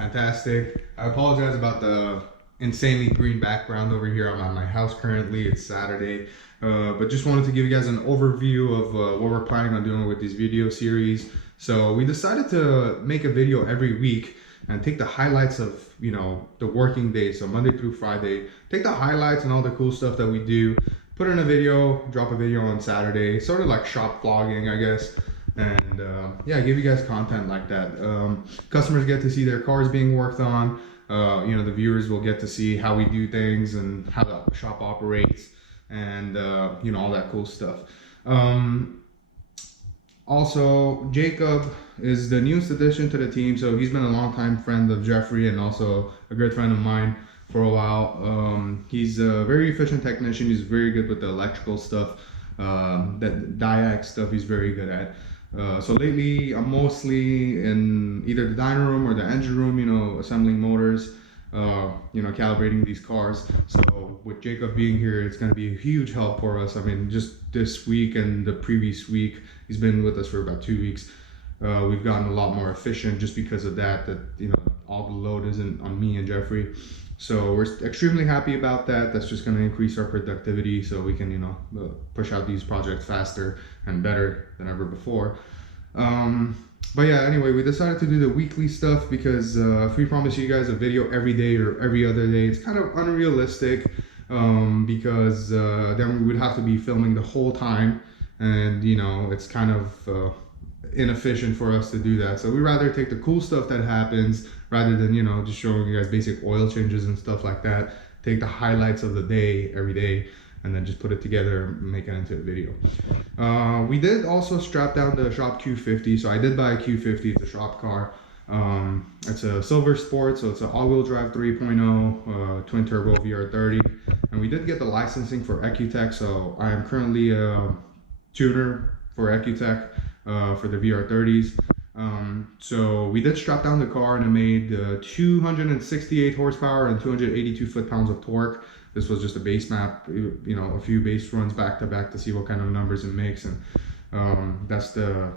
fantastic. I apologize about the insanely green background over here. I'm at my house currently. It's Saturday, but just wanted to give you guys an overview of what we're planning on doing with these video series. So we decided to make a video every week and take the highlights of, you know, the working day, so Monday through Friday, take the highlights and all the cool stuff that we do, put in a video, drop a video on Saturday, sort of like shop vlogging, I guess. And yeah, give you guys content like that. Customers get to see their cars being worked on. You know, the viewers will get to see how we do things and how the shop operates, and you know, all that cool stuff. Also, Jacob is the newest addition to the team, so he's been a longtime friend of Jeffrey and also a good friend of mine for a while. He's a very efficient technician. He's very good with the electrical stuff. That diac stuff he's very good at. So lately I'm mostly in either the dyno room or the engine room, you know, assembling motors, you know, calibrating these cars. So with Jacob being here, it's going to be a huge help for us. I mean, just this week and the previous week, he's been with us for about 2 weeks. We've gotten a lot more efficient just because of that, you know, all the load isn't on me and Jeffrey. So we're extremely happy about that. That's just going to increase our productivity so we can, you know, push out these projects faster and better than ever before. But yeah, anyway, we decided to do the weekly stuff because if we promise you guys a video every day or every other day, it's kind of unrealistic, because then we would have to be filming the whole time, and you know, it's kind of inefficient for us to do that. So we rather take the cool stuff that happens rather than, you know, just showing you guys basic oil changes and stuff like that. Take the highlights of the day every day and then just put it together and make it into a video. We did also strap down the Shop Q50. So I did buy a Q50. It's a shop car. It's a silver sport, so it's an all-wheel drive 3.0 twin turbo VR30, and we did get the licensing for Ecutech. So I am currently a tuner for Ecutech for the VR30s. So we did strap down the car and it made 268 horsepower and 282 foot-pounds of torque. This was just a base map, you know, a few base runs back to back to see what kind of numbers it makes, and that's the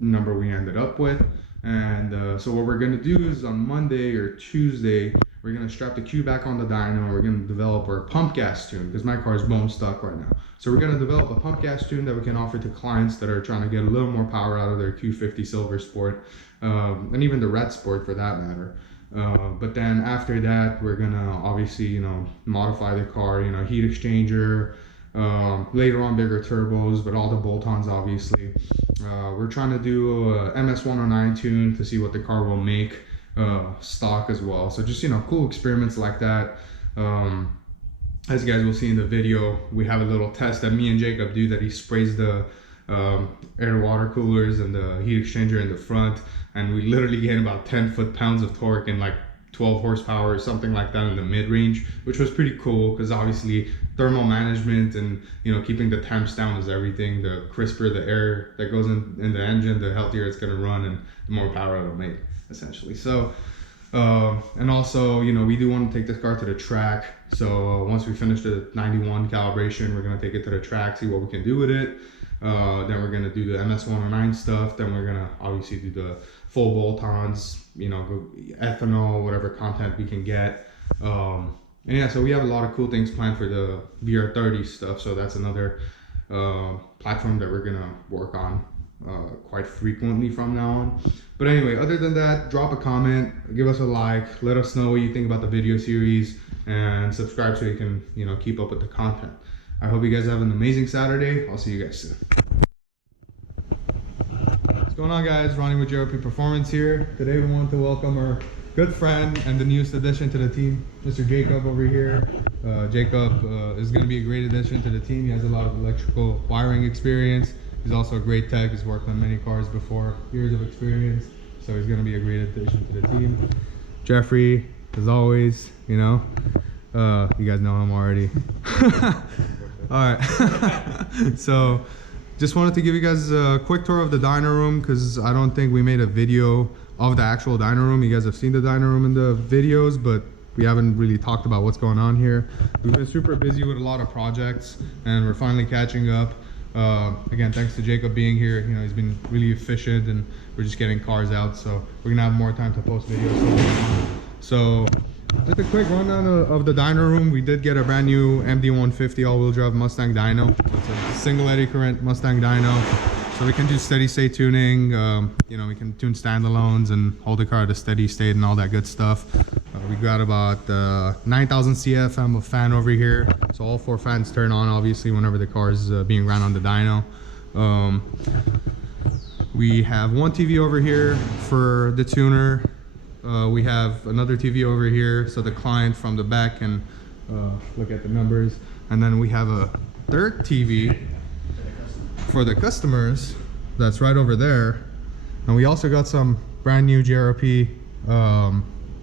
number we ended up with. And so what we're going to do is on Monday or Tuesday, we're going to strap the Q back on the dyno. We're going to develop our pump gas tune because my car is bone stuck right now. So we're going to develop a pump gas tune that we can offer to clients that are trying to get a little more power out of their Q50 Silver Sport, and even the Red Sport for that matter. But then after that, we're going to obviously, you know, modify the car, you know, heat exchanger, later on bigger turbos, but all the bolt-ons obviously. We're trying to do a MS109 tune to see what the car will make stock as well. So just, you know, cool experiments like that. As you guys will see in the video, we have a little test that me and Jacob do that he sprays the air water coolers and the heat exchanger in the front, and we literally gain about 10 foot-pounds of torque and like 12 horsepower or something like that in the mid-range, which was pretty cool because obviously thermal management and, you know, keeping the temps down is everything. The crisper the air that goes in the engine, the healthier it's going to run and the more power it'll make, essentially. So and also, you know, we do want to take this car to the track. So once we finish the 91 calibration, we're going to take it to the track, see what we can do with it. Then we're going to do the MS109 stuff. Then we're going to obviously do the full bolt-ons, you know, ethanol, whatever content we can get. And yeah, so we have a lot of cool things planned for the VR30 stuff. So that's another platform that we're going to work on quite frequently from now on. But anyway, other than that, drop a comment, give us a like, let us know what you think about the video series, and subscribe so you can, you know, keep up with the content. I hope you guys have an amazing Saturday. I'll see you guys soon. What's going on, guys? Roni with JRP Performance here. Today we want to welcome our good friend and the newest addition to the team, Mr. Jacob over here. Jacob is going to be a great addition to the team. He has a lot of electrical wiring experience. He's also a great tech. He's worked on many cars before, years of experience. So he's going to be a great addition to the team. Jeffrey, as always, you know, you guys know him already. All right. So just wanted to give you guys a quick tour of the dyno room because I don't think we made a video of the actual dyno room. You guys have seen the dyno room in the videos, but we haven't really talked about what's going on here. We've been super busy with a lot of projects and we're finally catching up. Again, thanks to Jacob being here. You know, he's been really efficient and we're just getting cars out, so we're gonna have more time to post videos. So just a quick rundown of the dyno room. We did get a brand new MD150 all-wheel drive Mustang dyno. It's a single eddy current Mustang dyno, so we can do steady state tuning. You know, we can tune standalones and hold the car at a steady state and all that good stuff. We got about 9,000 CFM of fan over here, so all 4 fans turn on obviously whenever the car is being ran on the dyno. We have one TV over here for the tuner. We have another TV over here so the client from the back can look at the numbers, and then we have a third TV for the customers that's right over there. And we also got some brand new JRP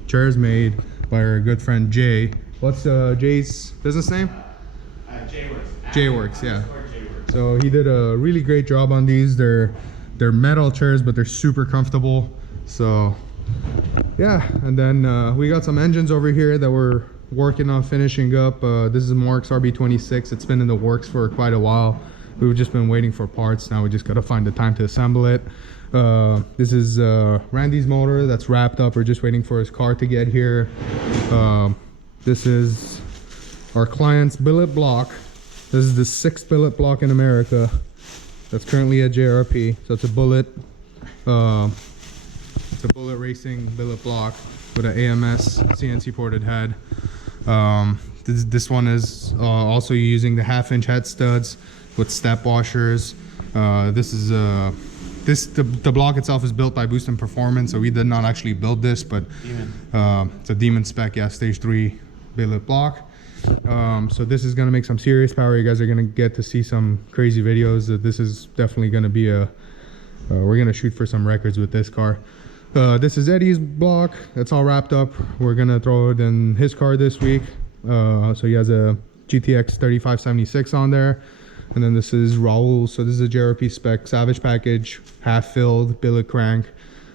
chairs made by our good friend Jay. What's Jay's business name? J-Works, yeah. So he did a really great job on these. They're metal chairs, but they're super comfortable. So yeah, and then we got some engines over here that we're working on finishing up. This is Mark's RB26. It's been in the works for quite a while. We've just been waiting for parts. Now we just gotta find the time to assemble it. This is Randy's motor that's wrapped up. We're just waiting for his car to get here. This is our client's billet block. This is the 6th billet block in America that's currently at JRP. So it's a bullet. It's a bullet racing billet block with an AMS CNC ported head. This one is also using the 1/2-inch head studs with step washers. This is the block itself is built by JRP Performance, so we did not actually build this, but it's a Demon spec, yeah, stage 3 billet block. So this is gonna make some serious power. You guys are gonna get to see some crazy videos. This is definitely gonna be we're gonna shoot for some records with this car. This is Eddie's block. It's all wrapped up. We're gonna throw it in his car this week. So he has a GTX 3576 on there. And then this is Raul. So this is a JRP spec Savage package, half filled billet crank.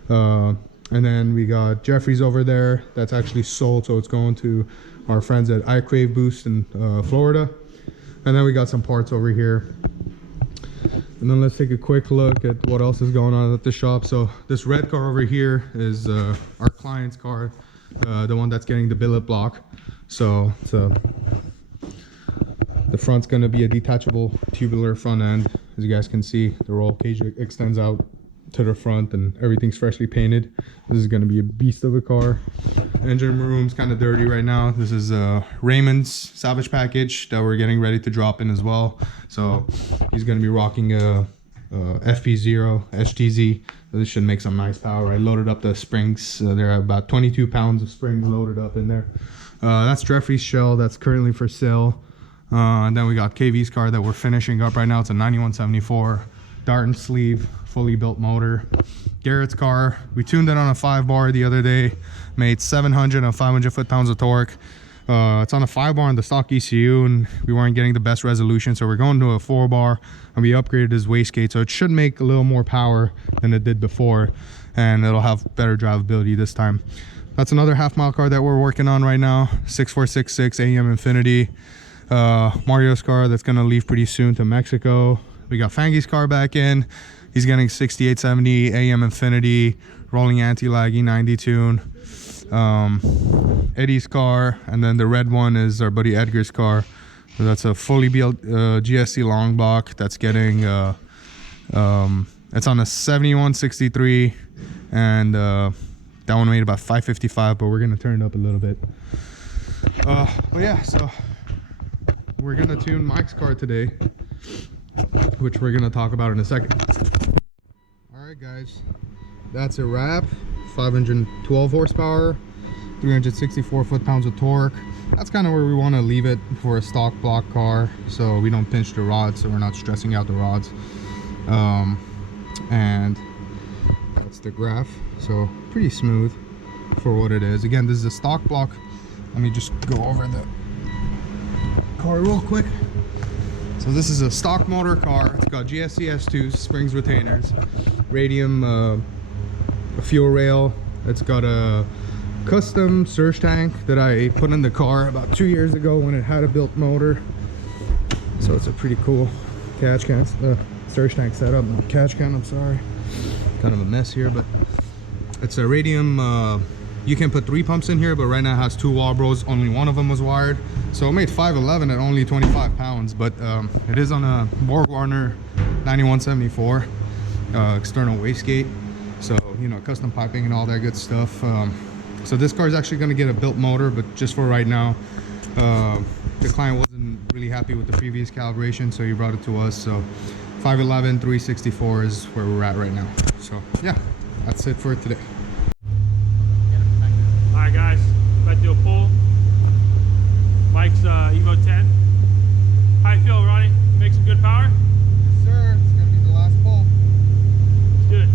And then we got Jeffrey's over there. That's actually sold, so it's going to our friends at I Crave Boost in Florida. And then we got some parts over here. And then let's take a quick look at what else is going on at the shop. So this red car over here is our client's car, the one that's getting the billet block. So it's the front's going to be a detachable tubular front end. As you guys can see, the roll cage extends out to the front and everything's freshly painted. This is going to be a beast of a car. Engine room's kind of dirty right now. This is Raymond's Savage package that we're getting ready to drop in as well. So he's going to be rocking a FP0 HTZ. This should make some nice power. I loaded up the springs. There are about 22 pounds of springs loaded up in there. That's Jeffrey's shell that's currently for sale. And then we got KV's car that we're finishing up right now. It's a 9174 dart and sleeve, fully built motor. Garrett's car, we tuned it on a 5-bar the other day, made 700 and 500 foot-pounds of torque. It's on a 5-bar in the stock ECU, and we weren't getting the best resolution, so we're going to a 4-bar, and we upgraded his wastegate, so it should make a little more power than it did before, and it'll have better drivability this time. That's another half-mile car that we're working on right now, 6466 AM Infinity. Mario's car that's gonna leave pretty soon to Mexico. We got Fangy's car back in. He's getting 6870 AM Infinity, rolling anti-lag E90 tune. Eddie's car, and then the red one is our buddy Edgar's car. So that's a fully built GSC long block that's getting it's on a 7163, and that one made about 555, but we're gonna turn it up a little bit. But yeah, so we're gonna tune Mike's car today, which we're gonna talk about in a second. All right, guys, that's a wrap. 512 horsepower, 364 foot-pounds of torque. That's kind of where we want to leave it for a stock block car, so we don't pinch the rods, so we're not stressing out the rods. And that's the graph, so pretty smooth for what it is. Again, this is a stock block. Let me just go over the car real quick. So this is a stock motor car. It's got GSC S2s, springs, retainers, radium, a fuel rail. It's got a custom surge tank that I put in the car about 2 years ago when it had a built motor. So it's a pretty cool catch can, surge tank setup. Catch can, I'm sorry, kind of a mess here, but it's a radium You can put 3 pumps in here, but right now it has 2 Walbros. Only one of them was wired. So it made 511 at only 25 pounds, but it is on a Borg-Warner 9174 external wastegate. So, you know, custom piping and all that good stuff. So this car is actually going to get a built motor, but just for right now, the client wasn't really happy with the previous calibration, so he brought it to us. So 511 364 is where we're at right now. So yeah, that's it for today. All right, guys, about to do a pull. Mike's Evo 10. How you feel, Ronnie? You make some good power? Yes, sir. It's gonna be the last pull. Let's do it.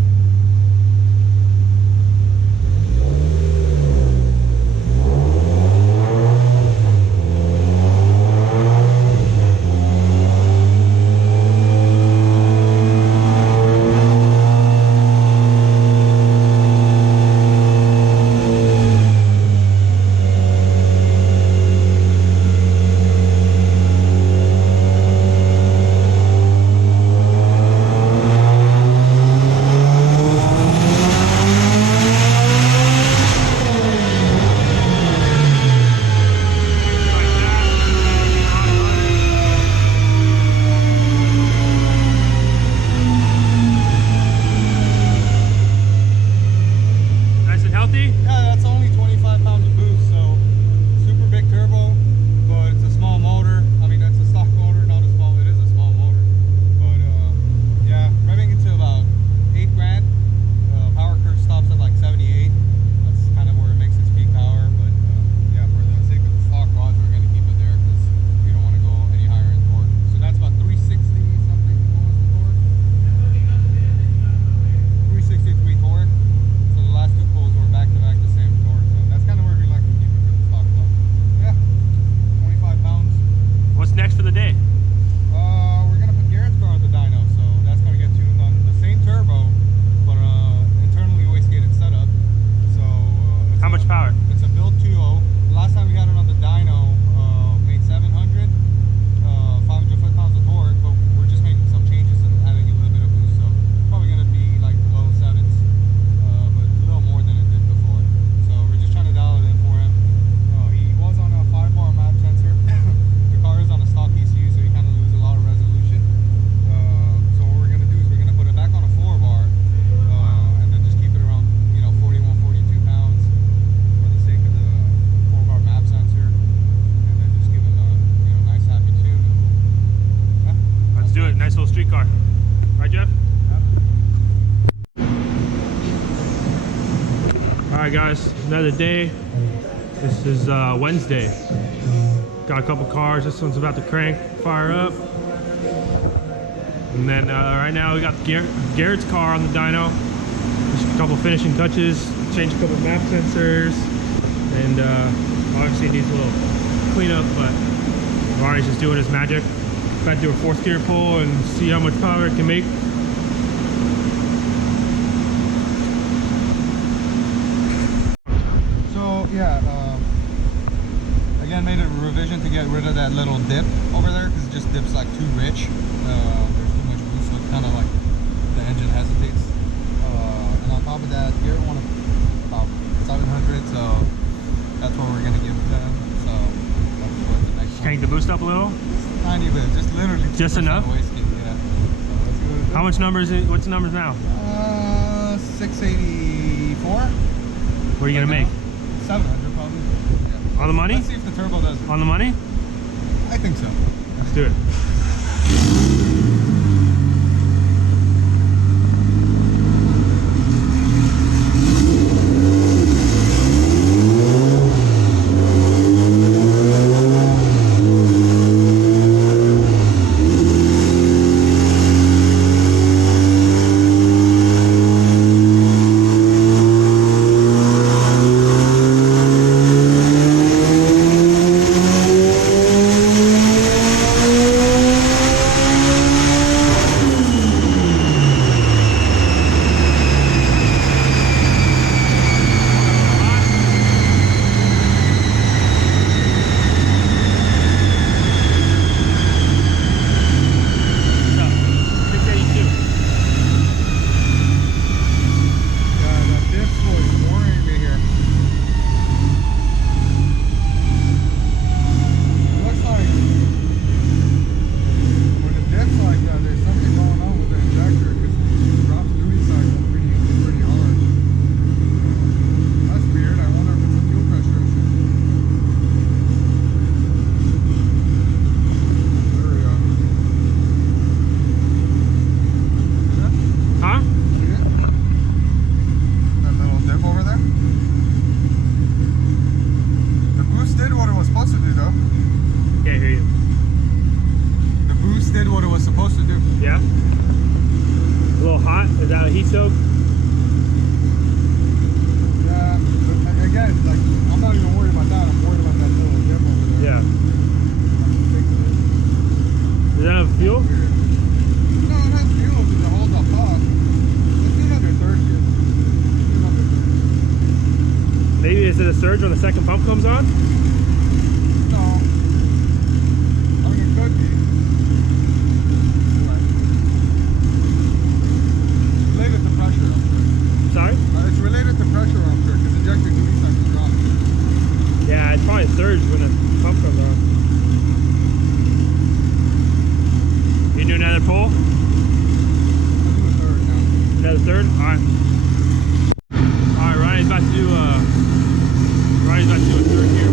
Streetcar. Right, Jeff? Alright guys, another day. This is Wednesday. Got a couple cars. This one's about to crank, fire up. And then right now we got Garrett's car on the dyno. Just a couple finishing touches, change a couple map sensors, and obviously needs a little cleanup, but Ronnie's just doing his magic. About to do a 4th gear pull and see how much power it can make. So yeah, again made a revision to get rid of that little dip over there because it just dips like too rich. There's too much boost, so it kind of like the engine hesitates. And on top of that, Garrett wanted about 700, so that's what we're gonna give to him. So that's what the next. Crank the boost up a little. Tiny bit, just literally just enough. Wasted, yeah. So how much numbers? What's the numbers now? 684. What are you gonna make? 700 probably. Yeah. On the money? Let's see if the turbo does it. On the money? I think so. Let's do it. soak? Yeah, but again, like, I'm not even worried about that. I'm worried about that little dip over there. Yeah. Does that have fuel? No, it has fuel because it holds up top. Let's do another third gear. Maybe is it a surge when the second pump comes on? No. I mean, it could be. It's related to pressure, I'm sure. Sorry? It's related to pressure, I'm sure, because injector duty cycle drops. Yeah, it's probably a surge when the pump comes on. You do another pull? I'll do a third now. Another third? Alright. Alright, Ryan's about to do a third here.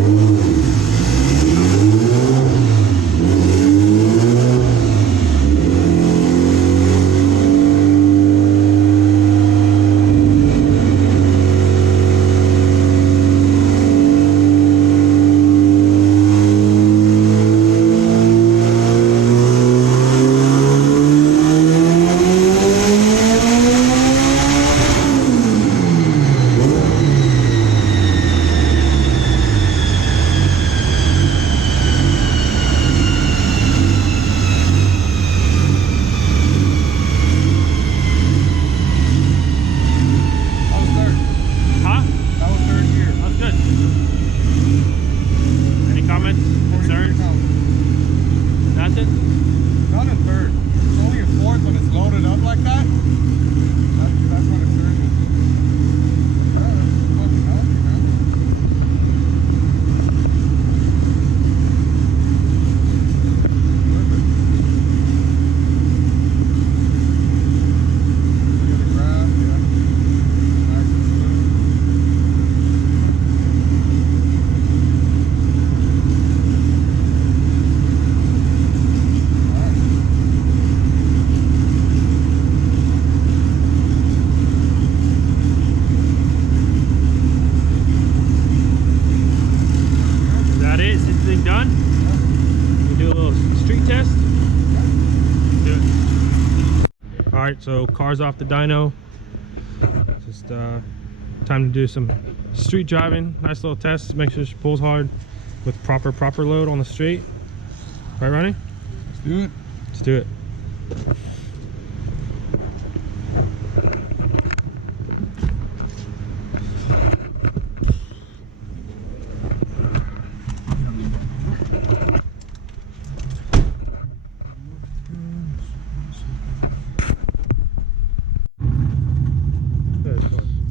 Alright, so car's off the dyno. Just time to do some street driving. Nice little test. Make sure she pulls hard with proper load on the street. Right, Ronnie? Let's do it. Let's do it.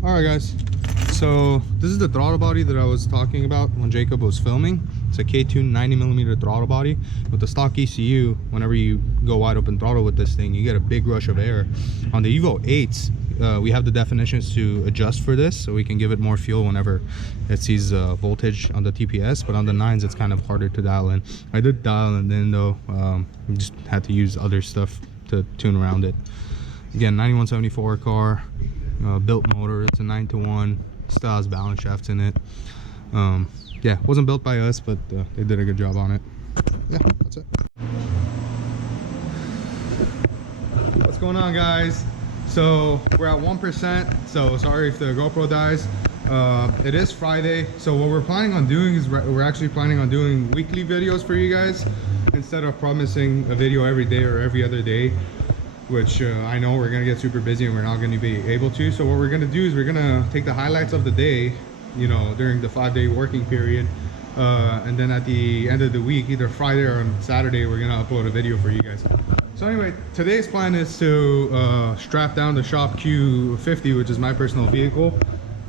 Alright guys, so this is the throttle body that I was talking about when Jacob was filming. It's a K-Tune 90mm throttle body. With the stock ECU, whenever you go wide open throttle with this thing, you get a big rush of air. On the Evo 8s, we have the definitions to adjust for this, so we can give it more fuel whenever it sees voltage on the TPS, but on the 9s it's kind of harder to dial in. I did dial it in though, we just had to use other stuff to tune around it. Again, 9174 car. Built motor, it's a 9-to-1, still has balance shafts in it. Yeah, wasn't built by us, but they did a good job on it. Yeah, that's it. What's going on, guys? So we're at 1%, so sorry if the GoPro dies. It is Friday, so what we're planning on doing is we're actually planning on doing weekly videos for you guys instead of promising a video every day or every other day, which I know we're gonna get super busy and we're not gonna be able to. So what we're gonna do is we're gonna take the highlights of the day, you know, during the 5-day working period, and then at the end of the week, either Friday or on Saturday, we're gonna upload a video for you guys. So anyway, today's plan is to strap down the Shop Q50, which is my personal vehicle,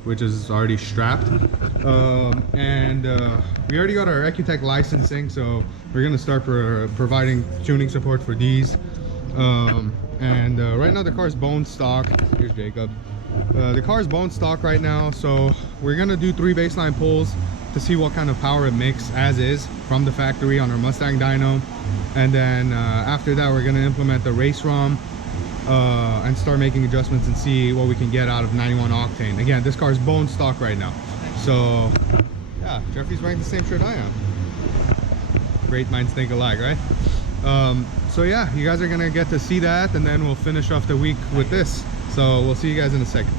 which is already strapped, and we already got our Ecutech licensing, so we're gonna start providing tuning support for these. Right now the car's bone stock. Here's Jacob. The car's bone stock right now, so we're gonna do 3 baseline pulls to see what kind of power it makes as is from the factory on our Mustang dyno, and then after that we're gonna implement the race ROM and start making adjustments and see what we can get out of 91 octane. Again, this car's bone stock right now, so yeah, Jeffrey's wearing the same shirt I am. Great minds think alike, right? So yeah, you guys are gonna get to see that, and then we'll finish off the week with this. So we'll see you guys in a second.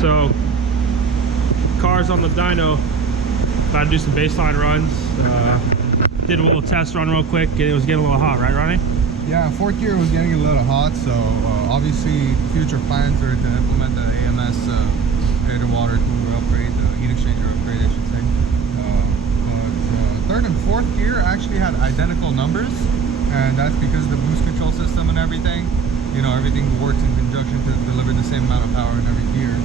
So, cars on the dyno. About to do some baseline runs. Did a little test run real quick. It was getting a little hot, right, Ronnie? Yeah, fourth gear was getting a little hot, so obviously future plans are to implement the AMS air to water cooler upgrade, the heat exchanger upgrade, I should say. But third and fourth gear actually had identical numbers, and that's because the boost control system and everything, you know, everything works in conjunction to deliver the same amount of power in every gear,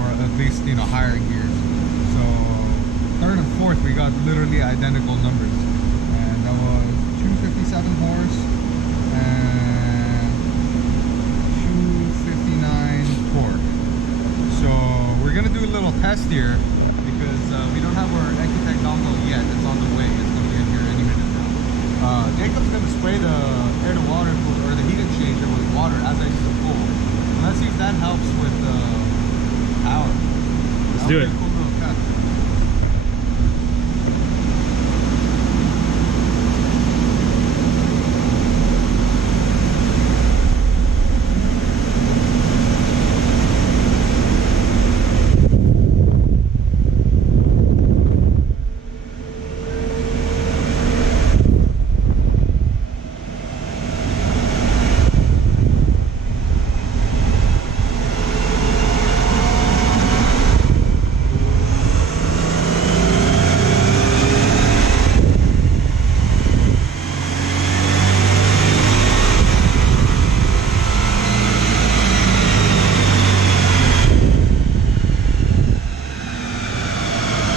or at least, you know, higher gears. So third and fourth, we got literally identical numbers, and that was 257 horse and 259 torque. So we're gonna do a little test here because we don't have our Ecotech dongle yet. It's on the way. It's gonna be in here any minute now. Jacob's gonna spray the air to water or the heat exchanger with water as I use the pool. Let's see if that helps with power. Let's do it. Cool little test.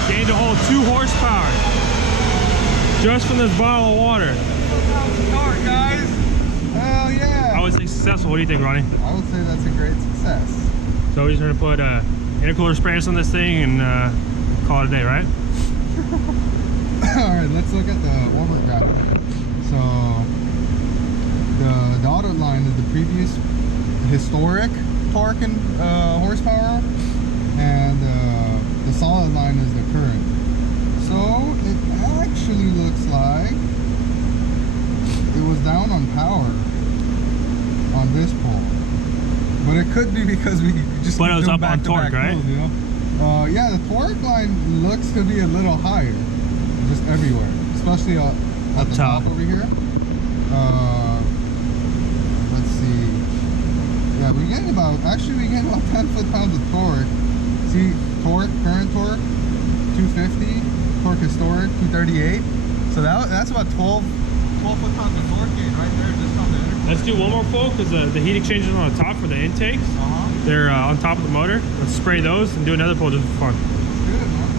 Gained a whole 2 horsepower just from this bottle of water. Start, guys. Hell yeah. I would say successful. What do you think, Ronnie? I would say that's a great success. So we're just gonna put intercooler sprayers on this thing and call it a day, right? Alright, let's look at the orbit graphic. So the dotted line is the previous historic torque and horsepower, and the solid line is the current. So it actually looks like it was down on power on this pole, but it could be because we just. But it was up on torque, right? Pulls, you know? Yeah, the torque line looks to be a little higher, just everywhere, especially up the top over here. Let's see. Yeah, we're getting about 10 foot-pounds of torque. See, torque, current torque, 250, torque historic, 238. So that's about 12 foot-pounds of torque gain right there just on the intercooler. Let's do one more pull because the heat exchangers are on the top for the intakes. They're on top of the motor. Let's spray those and do another pull just for fun. Good, man.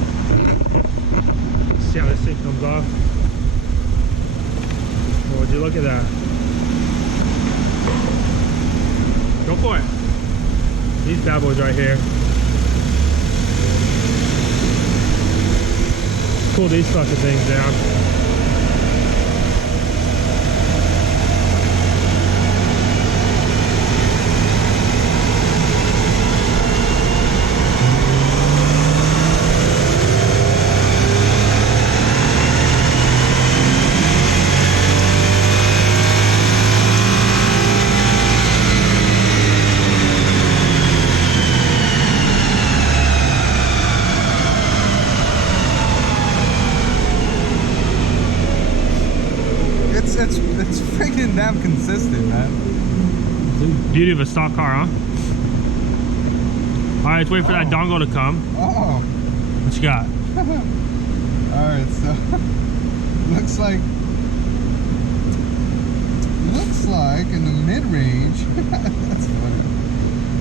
Let's see how this thing comes off. Oh, would you look at that? Go for it. These bad boys right here. Cool these fucking things down. It's freaking damn consistent, man. The beauty of a stock car, huh? All right, let's wait for that dongle to come. Oh. What you got? All right, so looks like in the mid-range. That's funny.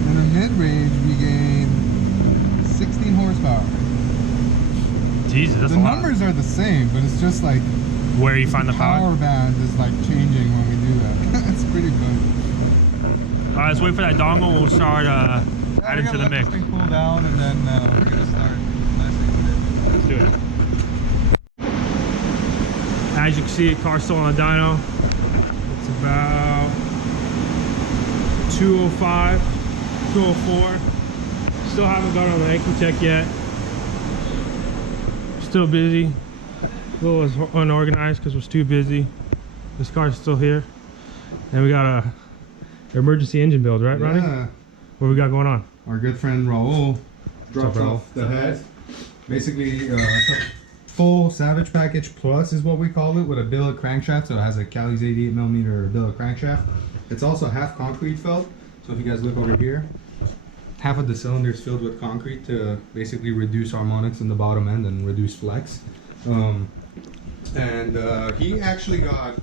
In the mid-range, we gain 16 horsepower. Jesus, that's the a lot. numbers are the same, but it's just like where you find the power. Band is like changing when we do that. It's pretty good. All right, let's wait for that dongle. We'll start adding to the mix. Let this thing cool down, and then we're gonna start messing with it. Let's do it. As you can see, the car's still on the dyno. It's about 205, 204. Still haven't got on the Ecotech yet. Still busy. A little unorganized because we're too busy. This car's still here. And we got a emergency engine build, right, Ronnie? Yeah. What we got going on? Our good friend Raul dropped Raul? off the head. Basically, it's a full Savage Package Plus is what we call it, with a billet crankshaft. So it has a Cali's 88mm billet crankshaft. It's also half concrete felt. So if you guys look over here, half of the cylinder is filled with concrete to basically reduce harmonics in the bottom end and reduce flex. He actually got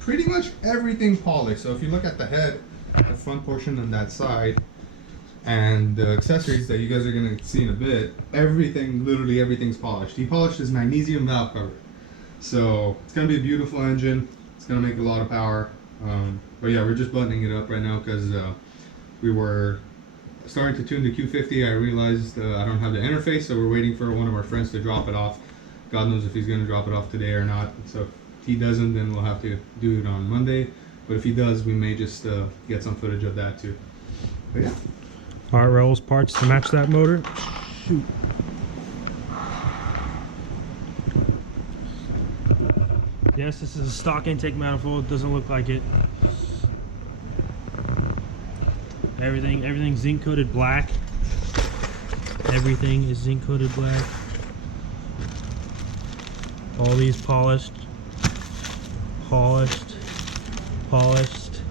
pretty much everything polished. So if you look at the head, the front portion on that side, and the accessories that you guys are gonna see in a bit, everything, literally everything's polished. He polished his magnesium valve cover. So it's gonna be a beautiful engine. It's gonna make a lot of power. But yeah, we're just buttoning it up right now because we were starting to tune the Q50. I realized I don't have the interface, so we're waiting for one of our friends to drop it off. God knows if he's gonna drop it off today or not. So if he doesn't, then we'll have to do it on Monday. But if he does, we may just get some footage of that too. But yeah. All right, Raul's parts to match that motor. Shoot. Yes, this is a stock intake manifold. Doesn't look like it. Everything's zinc coated black. Everything is zinc coated black. All these polished, polished, polished,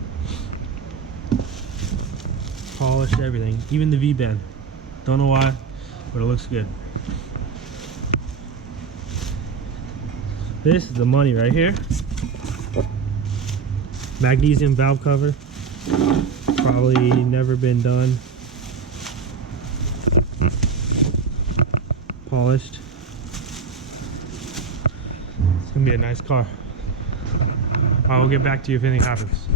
polished, everything. Even the V-bend. Don't know why, but it looks good. This is the money right here. Magnesium valve cover. Probably never been done. Polished. It's gonna be a nice car. I will get back to you if anything happens.